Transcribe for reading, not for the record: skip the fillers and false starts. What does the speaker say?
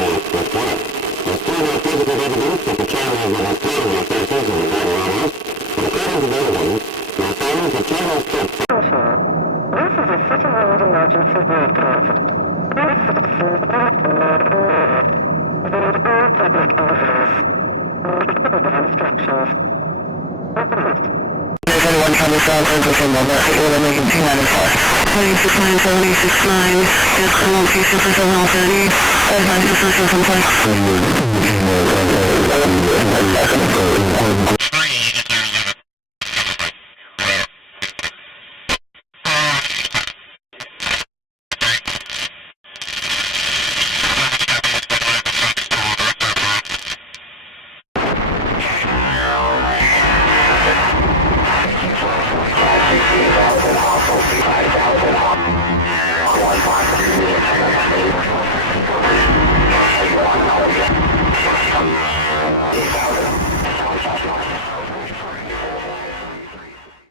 match report. There's still no physical evidence that the channels that are floating are faces in the battle armors, but according to the evidence, my findings the channels took... This is a city-wide emergency broadcast. This citizen not allowed all. Avoid all public areas. Record the instructions. There's anyone from the South Central from Robert, order making 294. 269769, just come on, please, this is a 130. Advise the social complaint.